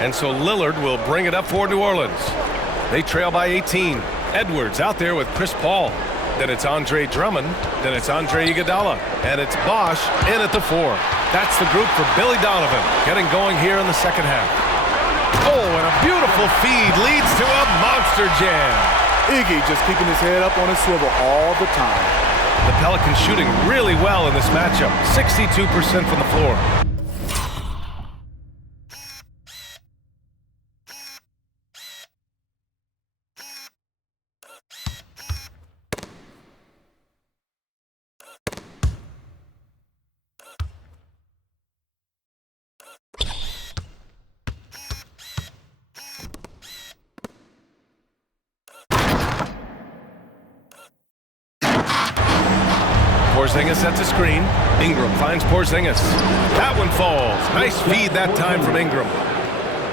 And so Lillard will bring it up for New Orleans. They trail by 18. Edwards out there with Chris Paul. Then it's Andre Drummond. Then it's Andre Iguodala. And it's Bosch in at the 4. That's the group for Billy Donovan getting going here in the second half. Oh, and a beautiful feed leads to a monster jam. Iggy just keeping his head up on his swivel all the time. The Pelicans shooting really well in this matchup. 62% from the floor. Porzingis sets a screen. Ingram finds Porzingis. That one falls. Nice feed that time from Ingram.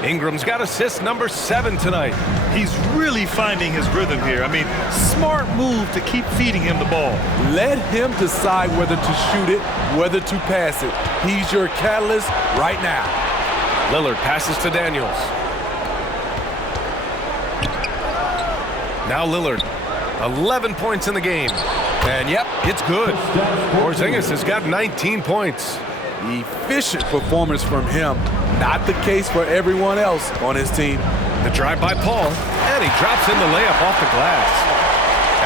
Ingram's got assist number 7 tonight. He's really finding his rhythm here. I mean, smart move to keep feeding him the ball. Let him decide whether to shoot it, whether to pass it. He's your catalyst right now. Lillard passes to Daniels. Now Lillard. 11 points in the game. And yep, it's good. Porzingis has got 19 points. Efficient performance from him. Not the case for everyone else on his team. The drive by Paul, and he drops in the layup off the glass.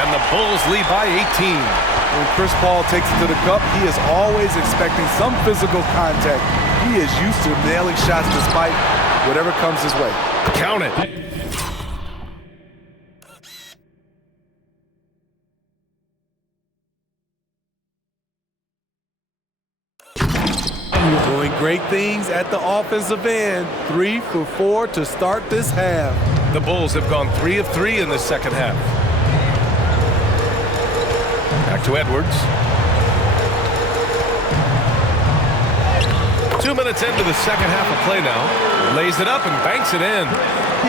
And the Bulls lead by 18. When Chris Paul takes it to the cup, he is always expecting some physical contact. He is used to nailing shots despite whatever comes his way. Count it. Doing great things at the offensive end. 3 for 4 to start this half. The Bulls have gone 3 of 3 in this second half. Back to Edwards. 2 minutes into the second half of play now. Lays it up and banks it in.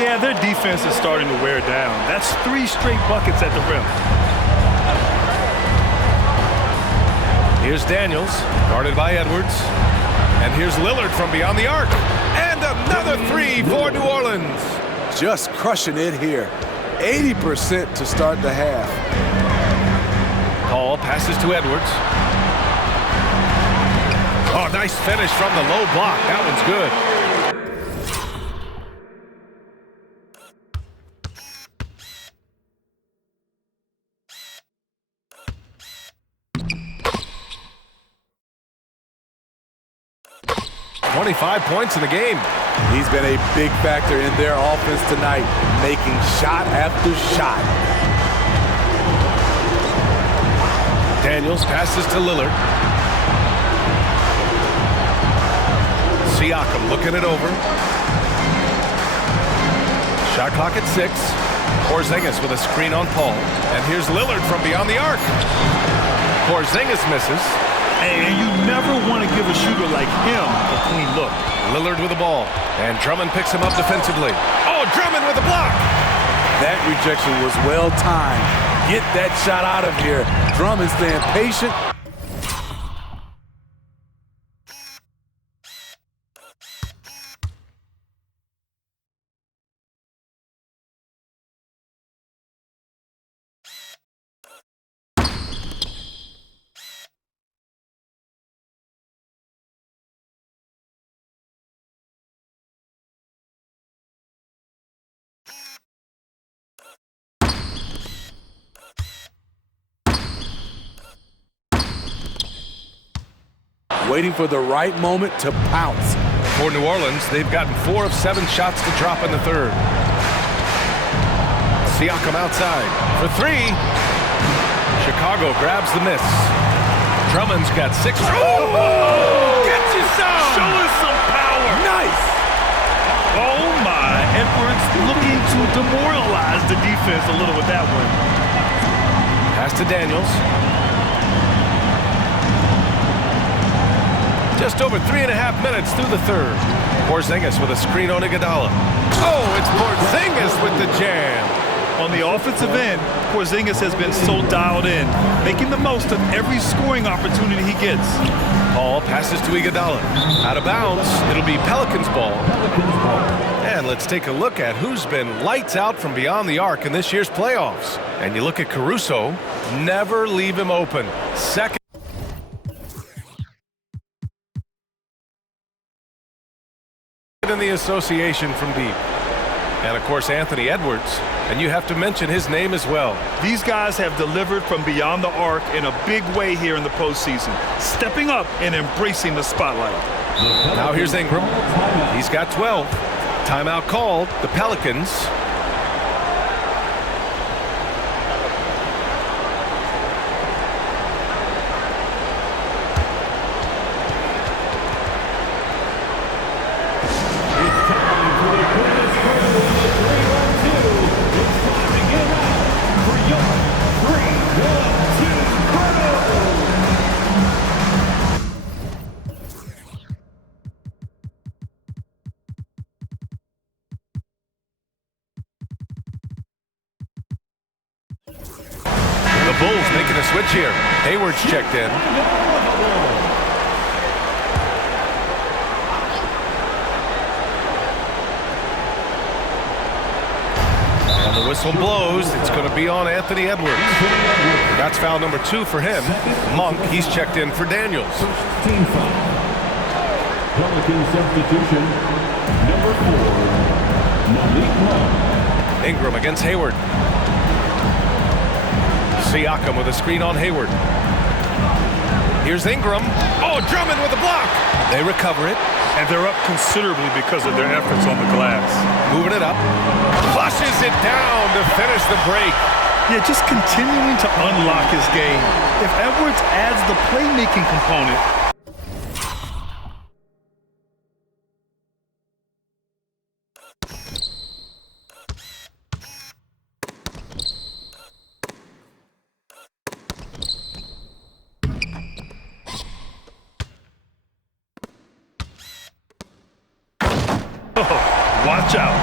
Yeah, their defense is starting to wear down. That's 3 straight buckets at the rim. Here's Daniels, guarded by Edwards. And here's Lillard from beyond the arc. And another 3 for New Orleans. Just crushing it here. 80% to start the half. Paul passes to Edwards. Oh, nice finish from the low block. That one's good. .25 points in the game. He's been a big factor in their offense tonight, making shot after shot. Daniels passes to Lillard. Siakam looking it over. Shot clock at 6. Porzingis with a screen on Paul. And here's Lillard from beyond the arc. Porzingis misses. And you never want to give a shooter like him a clean look. Lillard with the ball. And Drummond picks him up defensively. Oh, Drummond with a block. That rejection was well timed. Get that shot out of here. Drummond staying patient. Waiting for the right moment to pounce. For New Orleans, they've gotten 4 of 7 shots to drop in the third. Siakam outside for 3. Chicago grabs the miss. Drummond's got 6. Oh! Get you some! Show us some power. Nice! Oh my, Edwards looking to demoralize the defense a little with that one. Pass to Daniels. Just over 3.5 minutes through the third. Porzingis with a screen on Iguodala. Oh, it's Porzingis with the jam. On the offensive end, Porzingis has been so dialed in, making the most of every scoring opportunity he gets. Paul passes to Iguodala. Out of bounds. It'll be Pelicans ball. And let's take a look at who's been lights out from beyond the arc in this year's playoffs. And you look at Caruso. Never leave him open. Second in the association from deep. And, of course, Anthony Edwards. And you have to mention his name as well. These guys have delivered from beyond the arc in a big way here in the postseason, stepping up and embracing the spotlight. Now here's Ingram. He's got 12. Timeout called. The Pelicans. The Bulls making a switch here. Hayward's checked in. And the whistle blows. It's going to be on Anthony Edwards. That's foul number 2 for him. Monk, he's checked in for Daniels. Team foul. Pelican substitution, number 4, Malik Monk. Ingram against Hayward. Siakam with a screen on Hayward. Here's Ingram. Oh, Drummond with the block. They recover it. And they're up considerably because of their efforts on the glass. Moving it up. Flushes it down to finish the break. Yeah, just continuing to unlock his game. If Edwards adds the playmaking component, watch out.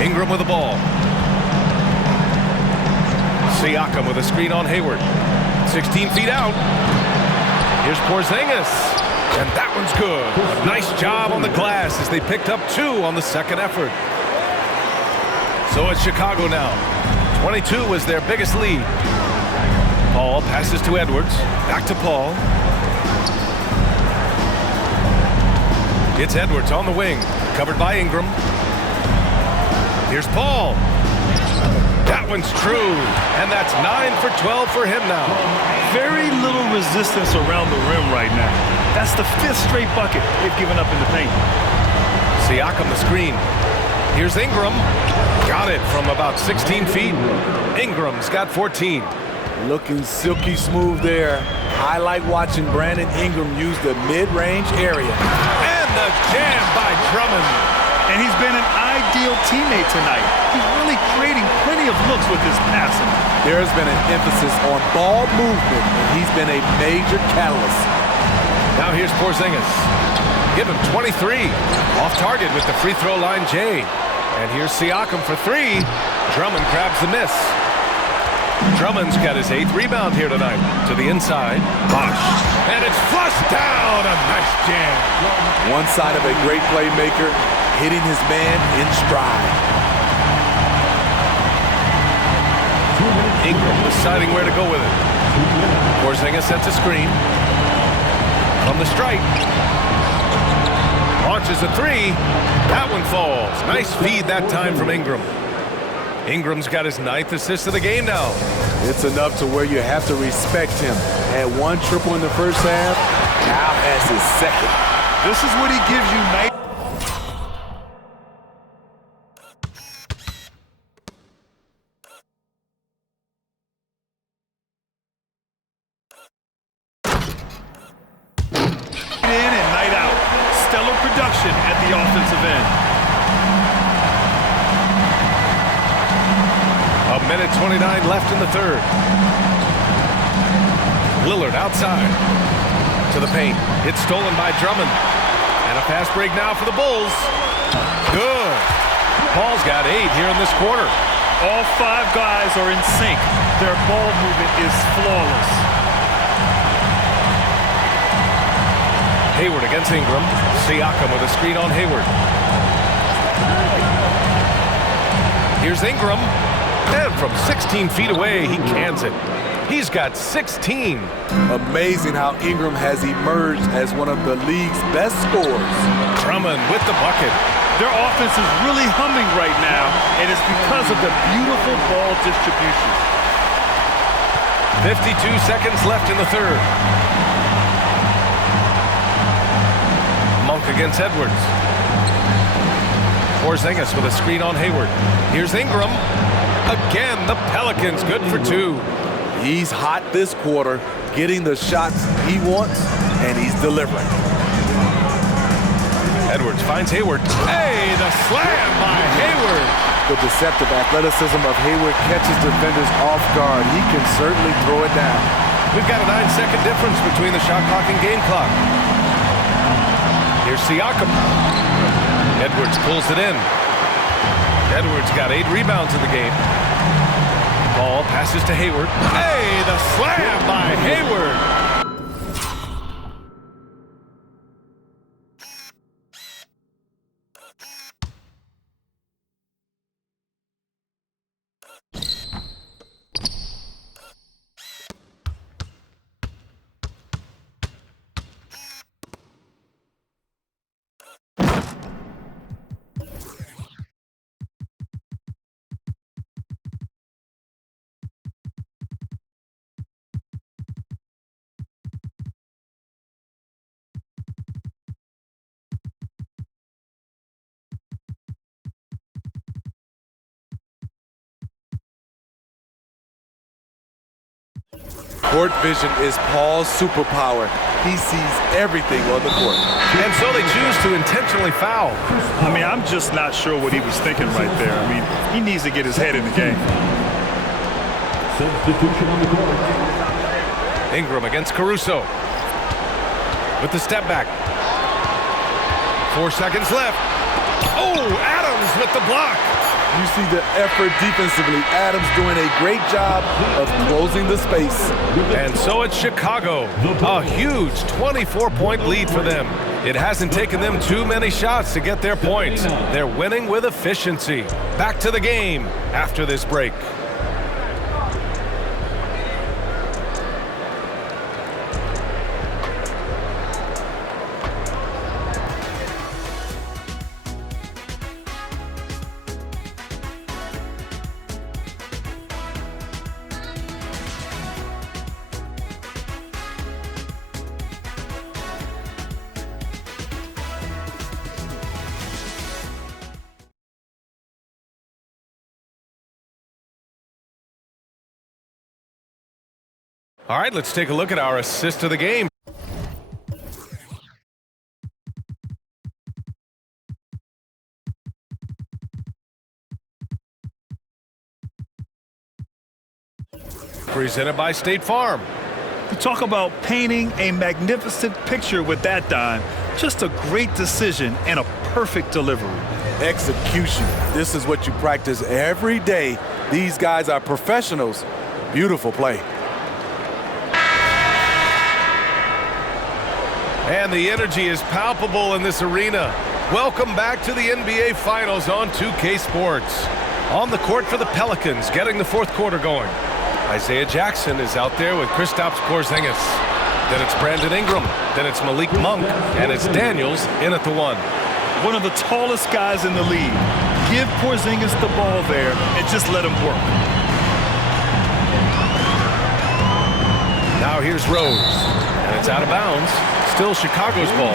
Ingram with the ball. Siakam with a screen on Hayward. 16 feet out. Here's Porzingis. And that one's good. Nice job on the glass as they picked up 2 on the second effort. So it's Chicago now. 22 was their biggest lead. Paul passes to Edwards. Back to Paul. It's Edwards on the wing, covered by Ingram. Here's Paul. That one's true, and that's 9 for 12 for him now. Very little resistance around the rim right now. That's the 5th straight bucket they've given up in the paint. Siakam the screen. Here's Ingram. Got it from about 16 feet. Ingram's got 14. Looking silky smooth there. I like watching Brandon Ingram use the mid-range area. The jam by Drummond. And he's been an ideal teammate tonight. He's really creating plenty of looks with his passing. There's been an emphasis on ball movement, and he's been a major catalyst. Now here's Porzingis. Give him 23. Off target with the free throw line J. And here's Siakam for 3. Drummond grabs the miss. Drummond's got his 8th rebound here tonight. To the inside. Bosh. And it's flushed down. A nice jam. One side of a great playmaker, hitting his man in stride. Ingram deciding where to go with it. Porzingis sets a screen. From the stripe. Launches a 3. That one falls. Nice feed that time from Ingram. Ingram's got his 9th assist of the game now. It's enough to where you have to respect him. Had 1 triple in the first half, now has his 2nd. This is what he gives you night. In and night out. Stellar production at the offensive end. A minute 29 left in the 3rd. Lillard outside to the paint. It's stolen by Drummond. And a fast break now for the Bulls. Good. Paul's got 8 here in this quarter. All 5 guys are in sync. Their ball movement is flawless. Hayward against Ingram. Siakam with a screen on Hayward. Here's Ingram. And from 16 feet away, he cans it. He's got 16. Amazing how Ingram has emerged as one of the league's best scorers. Drummond with the bucket. Their offense is really humming right now, and it's because of the beautiful ball distribution. 52 seconds left in the third. Monk against Edwards. Porzingis with a screen on Hayward. Here's Ingram. Again, the Pelicans good for two. He's hot this quarter, getting the shots he wants, and he's delivering. Edwards finds Hayward. Hey, the slam by Hayward. The deceptive athleticism of Hayward catches defenders off guard. He can certainly throw it down. We've got a 9-second difference between the shot clock and game clock. Here's Siakam. Edwards pulls it in. Edwards got 8 rebounds in the game. Ball passes to Hayward. Hey, the slam by Hayward. Court vision is Paul's superpower. He sees everything on the court. And so they choose to intentionally foul. I mean, I'm just not sure what he was thinking right there. I mean, he needs to get his head in the game. Substitution on the court. Ingram against Caruso. With the step back. 4 seconds left. Oh, Adams with the block. You see the effort defensively. Adams doing a great job of closing the space. And so it's Chicago. A huge 24-point lead for them. It hasn't taken them too many shots to get their points. They're winning with efficiency. Back to the game after this break. All right, let's take a look at our assist of the game. Presented by State Farm. You talk about painting a magnificent picture with that dime. Just a great decision and a perfect delivery. Execution. This is what you practice every day. These guys are professionals. Beautiful play. And the energy is palpable in this arena. Welcome back to the NBA Finals on 2K Sports. On the court for the Pelicans, getting the fourth quarter going. Isaiah Jackson is out there with Kristaps Porzingis. Then it's Brandon Ingram. Then it's Malik Monk. And it's Daniels in at the 1. One of the tallest guys in the league. Give Porzingis the ball there and just let him work. Now here's Rose. And it's out of bounds. Still Chicago's ball.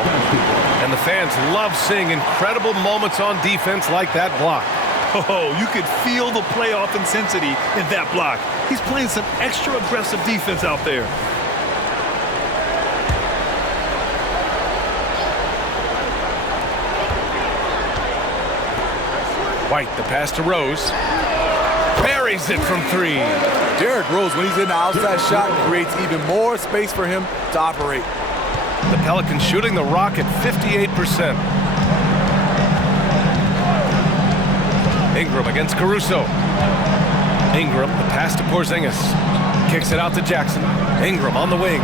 And the fans love seeing incredible moments on defense like that block. Oh, you could feel the playoff intensity in that block. He's playing some extra aggressive defense out there. White, the pass to Rose. Buries it from 3. Derrick Rose, when he's in the outside shot, creates even more space for him to operate. The Pelicans shooting the rock at 58%. Ingram against Caruso. Ingram, the pass to Porzingis. Kicks it out to Jackson. Ingram on the wing.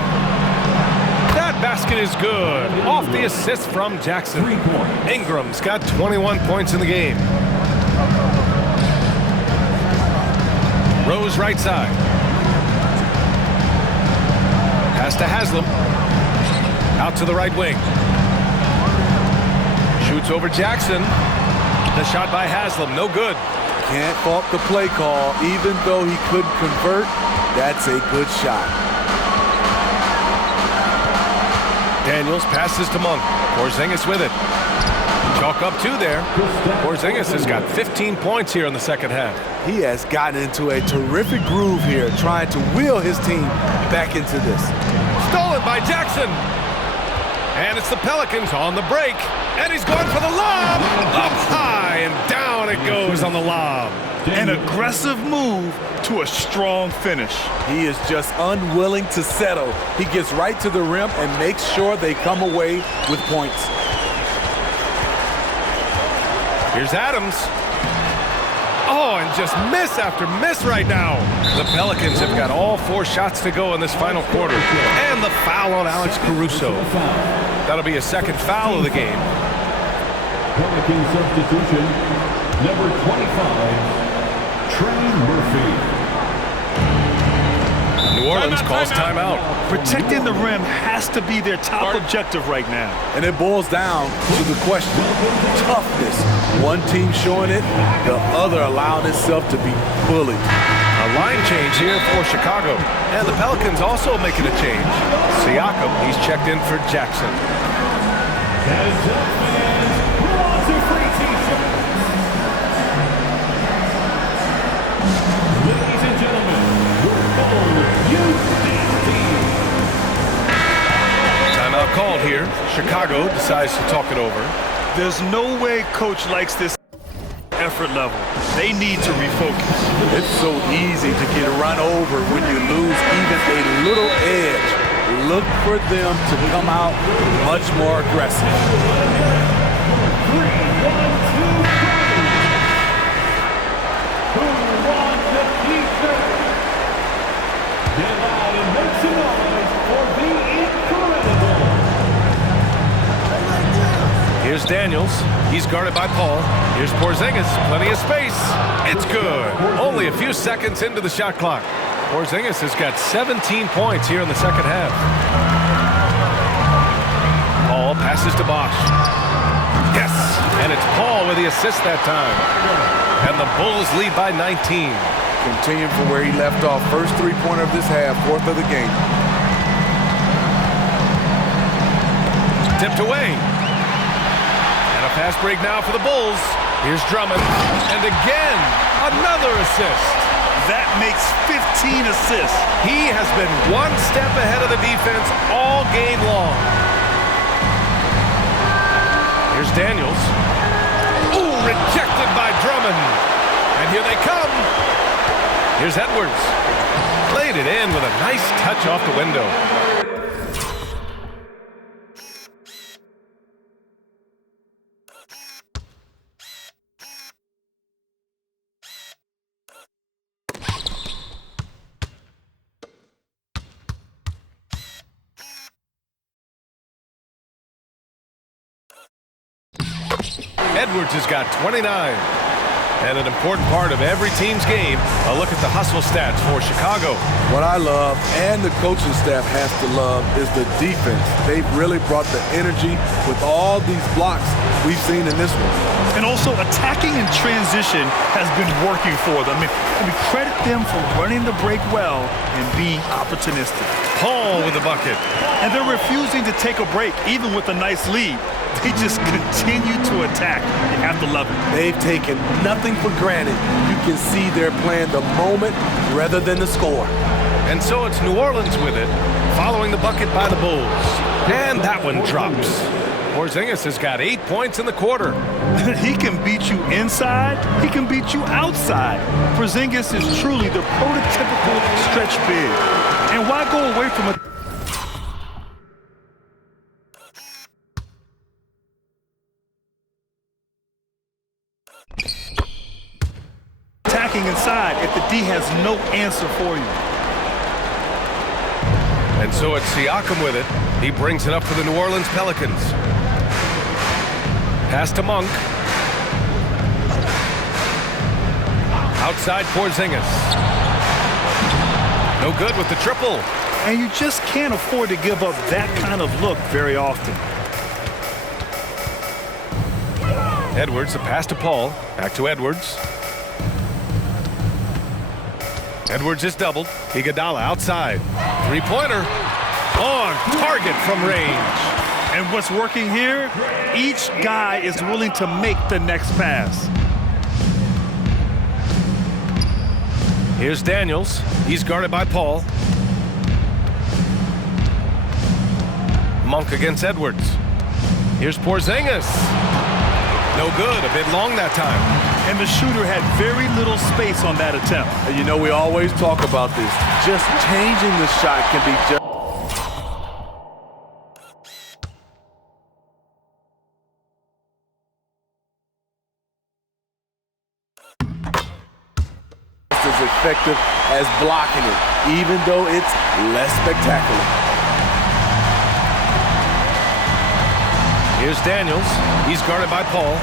That that basket is good. Off the assist from Jackson. 3 points. Ingram's got 21 points in the game. Rose right side. Pass to Haslam. Out to the right wing. Shoots over Jackson. The shot by Haslam, no good. Can't fault the play call. Even though he couldn't convert, that's a good shot. Daniels passes to Monk. Porzingis with it. Chalk up 2 there. Porzingis has got 15 points here in the second half. He has gotten into a terrific groove here, trying to wheel his team back into this. Stolen by Jackson. And it's the Pelicans on the break. And he's going for the lob. Up high and down it goes on the lob. An aggressive move to a strong finish. He is just unwilling to settle. He gets right to the rim and makes sure they come away with points. Here's Adams. Oh, and just miss after miss right now. The Pelicans have got all 4 shots to go in this final quarter. And the foul on Alex Caruso. That'll be a second foul of the game. Pelican substitution, number 25, Trey Murphy. New Orleans calls timeout. Protecting the rim has to be their top objective right now. And it boils down to the question, toughness. One team showing it, the other allowing itself to be bullied. A line change here for Chicago. And the Pelicans also making a change. Siakam, he's checked in for Jackson. Ladies and gentlemen, your Timeout called here. Chicago decides to talk it over. There's no way coach likes this effort level. They need to refocus. It's so easy to get run over when you lose even a little edge. Look for them to come out much more aggressive. 3, 1, 2, who wants the t-shirt? Get loud and make some noise for the incredible. Here's Daniels. He's guarded by Paul. Here's Porzingis. Plenty of space. It's good. Only a few seconds into the shot clock. Porzingis has got 17 points here in the second half. Paul passes to Bosch. Yes, and it's Paul with the assist that time. And the Bulls lead by 19. Continuing from where he left off. First three-pointer of this half, 4th of the game. Tipped away. And a fast break now for the Bulls. Here's Drummond. And again, another assist. That makes 15 assists. He has been one step ahead of the defense all game long. Here's Daniels. Ooh, rejected by Drummond. And here they come. Here's Edwards. Played it in with a nice touch off the window. Edwards has got 29. And an important part of every team's game, a look at the hustle stats for Chicago. What I love, and the coaching staff has to love, is the defense. They've really brought the energy with all these blocks we've seen in this one. And also attacking in transition has been working for them. I mean, credit them for running the break well and being opportunistic. Paul with the bucket. And they're refusing to take a break, even with a nice lead. They just continue to attack. You have to love it. They've taken nothing for granted. You can see they're playing the moment rather than the score. And so it's New Orleans with it, following the bucket by the Bulls. And that one drops. Porzingis has got 8 points in the quarter. He can beat you inside. He can beat you outside. Porzingis is truly the prototypical stretch big. And why go away from a attacking inside if the D has no answer for you? And so it's Siakam with it. He brings it up for the New Orleans Pelicans. Pass to Monk. Outside Porzingis. No good with the triple. And you just can't afford to give up that kind of look very often. Edwards, a pass to Paul. Back to Edwards. Edwards is doubled. Iguodala outside. Three-pointer. On target from range. And what's working here? Each guy is willing to make the next pass. Here's Daniels. He's guarded by Paul. Monk against Edwards. Here's Porzingis. No good. A bit long that time. And the shooter had very little space on that attempt. And you know, we always talk about this. Just changing the shot can be just as effective as blocking it, even though it's less spectacular. Here's Daniels. He's guarded by Paul.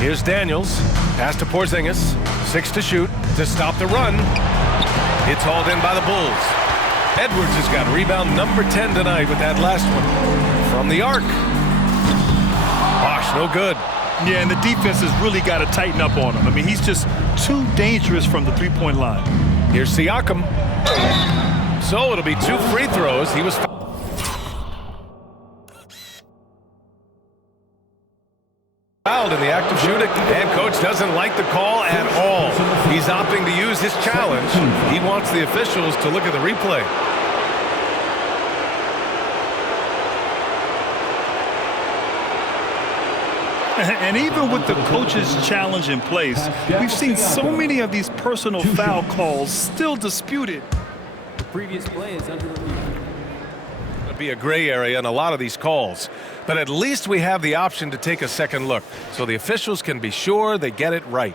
Here's Daniels. Pass to Porzingis. 6 to shoot to stop the run. It's hauled in by the Bulls. Edwards has got rebound number 10 tonight with that last one. From the arc. Bosh, no good. Yeah, and the defense has really got to tighten up on him. I mean, he's just too dangerous from the three-point line. Here's Siakam. So it'll be 2 free throws. He was fouled in the act of shooting. And coach doesn't like the call at all. He's opting to use his challenge. He wants the officials to look at the replay. And even with the coach's challenge in place, we've seen so many of these personal foul calls still disputed. The previous play is under review. It'll be a gray area in a lot of these calls, but at least we have the option to take a second look so the officials can be sure they get it right.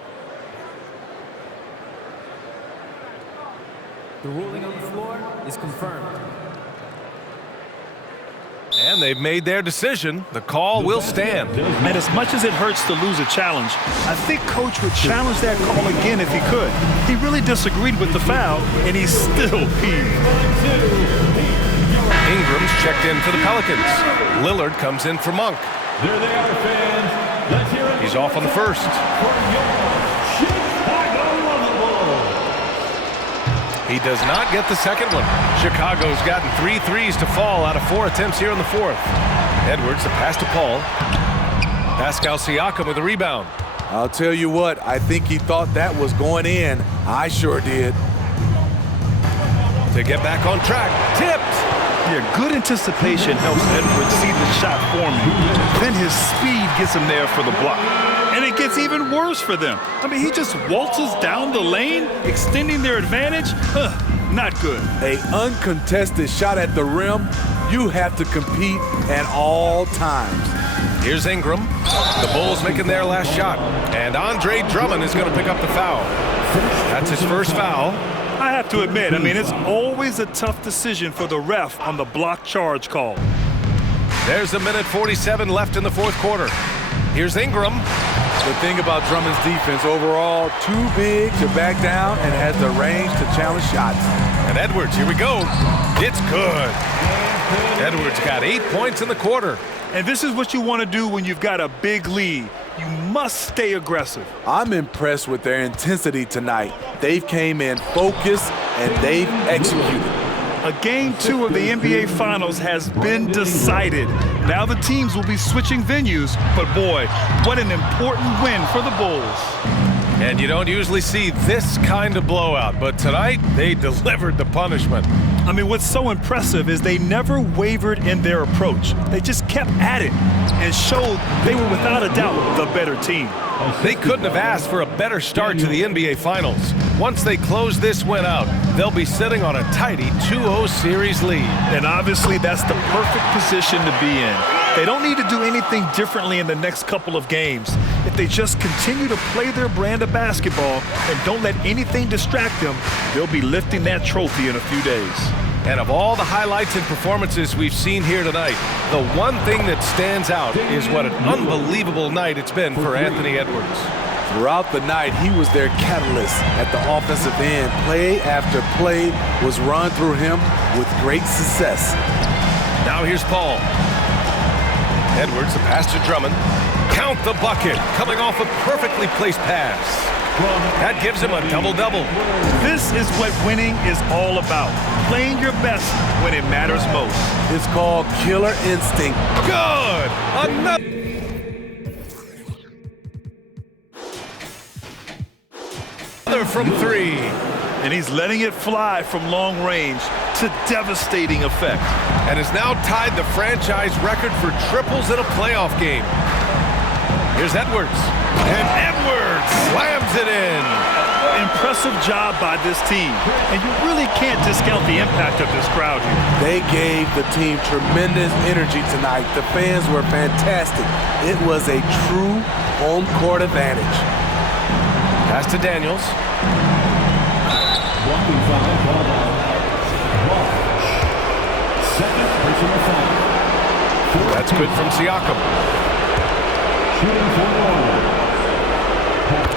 The ruling on the floor is confirmed. And they've made their decision. The call will stand. And as much as it hurts to lose a challenge, I think coach would challenge that call again if he could. He really disagreed with the foul, and he's still peeved. Ingram's checked in for the Pelicans. Lillard comes in for Monk. There they are, fans. Let's hear it. He's off on the first. He does not get the second one. Chicago's gotten 3 threes to fall out of 4 attempts here in the fourth. Edwards, the pass to Paul. Pascal Siakam with a rebound. I'll tell you what, I think he thought that was going in. I sure did. To get back on track. Tipped. Yeah, good anticipation helps Edwards see the shot forming. Then his speed gets him there for the block. And it gets even worse for them. I mean, he just waltzes down the lane, extending their advantage. Not good. An uncontested shot at the rim, you have to compete at all times. Here's Ingram. The Bulls making their last shot. And Andre Drummond is going to pick up the foul. That's his first foul. I have to admit, I mean, it's always a tough decision for the ref on the block charge call. There's a minute 47 left in the fourth quarter. Here's Ingram. The thing about Drummond's defense overall, too big to back down and has the range to challenge shots. And Edwards, here we go. It's good. Edwards got 8 points in the quarter. And this is what you want to do when you've got a big lead. You must stay aggressive. I'm impressed with their intensity tonight. They've came in focused and they've executed. A game 2 of the NBA Finals has been decided. Now the teams will be switching venues, but boy, what an important win for the Bulls. And you don't usually see this kind of blowout, but tonight they delivered the punishment. I mean, what's so impressive is they never wavered in their approach. They just kept at it and showed they were without a doubt the better team. They couldn't have asked for a better start to the NBA Finals. Once they close this win out, they'll be sitting on a tidy 2-0 series lead. And obviously that's the perfect position to be in. They don't need to do anything differently in the next couple of games. If they just continue to play their brand of basketball and don't let anything distract them, they'll be lifting that trophy in a few days. And of all the highlights and performances we've seen here tonight, the one thing that stands out is what an unbelievable night it's been for Anthony Edwards. Throughout the night, he was their catalyst at the offensive end. Play after play was run through him with great success. Now here's Paul. Edwards, the pass to Drummond. Count the bucket, coming off a perfectly placed pass. That gives him a double-double. This is what winning is all about. Playing your best when it matters most. It's called killer instinct. Good! Another from three. And he's letting it fly from long range to devastating effect. And has now tied the franchise record for triples in a playoff game. Here's Edwards. And Edwards slams it in. Impressive job by this team. And you really can't discount the impact of this crowd here. They gave the team tremendous energy tonight. The fans were fantastic. It was a true home court advantage. Pass to Daniels. Walking foul called on Bosch. Second personal foul. That's good from Siakam. Shooting for one.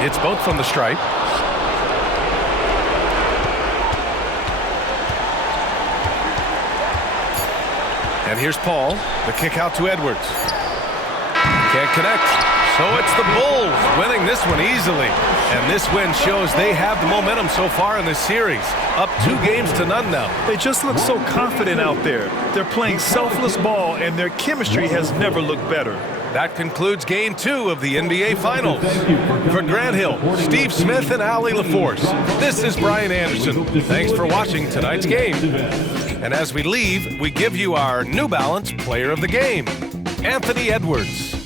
It's both from the stripe. And here's Paul. The kick out to Edwards. Can't connect. So it's the Bulls winning this one easily. And this win shows they have the momentum so far in this series. Up 2-0 now. They just look so confident out there. They're playing selfless ball, and their chemistry has never looked better. That concludes Game 2 of the NBA Finals. For Grant Hill, Steve Smith, and Allie LaForce, this is Brian Anderson. Thanks for watching tonight's game. And as we leave, we give you our New Balance Player of the Game, Anthony Edwards.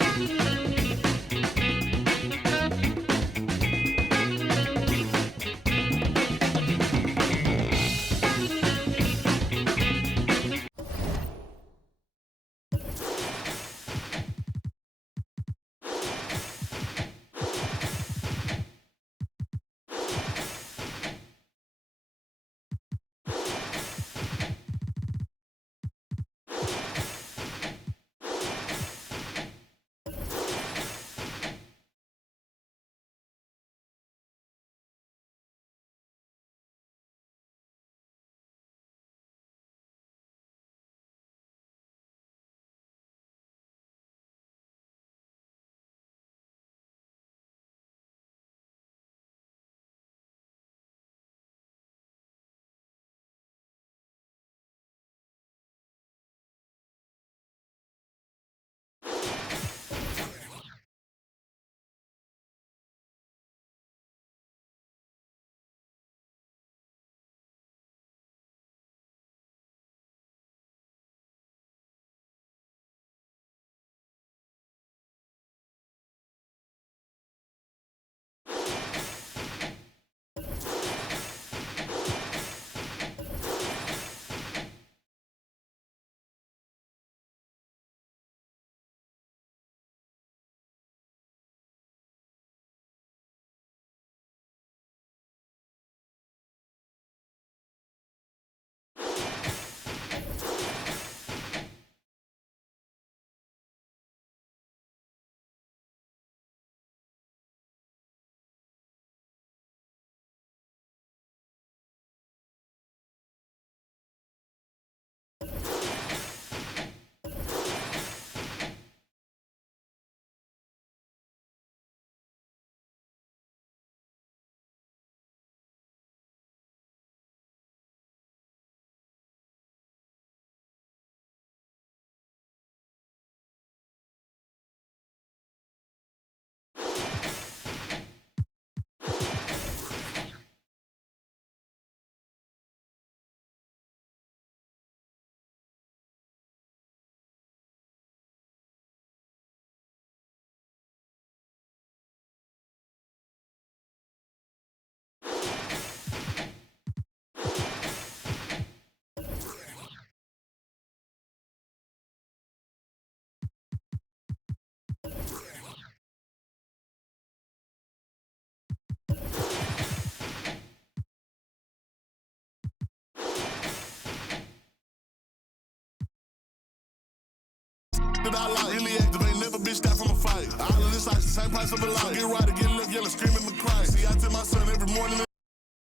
that I like. Really activate, never bitch die from a fight. All of this ice, the same price of a life. So get right or get left, yelling, screaming and crying. See, I tell my son every morning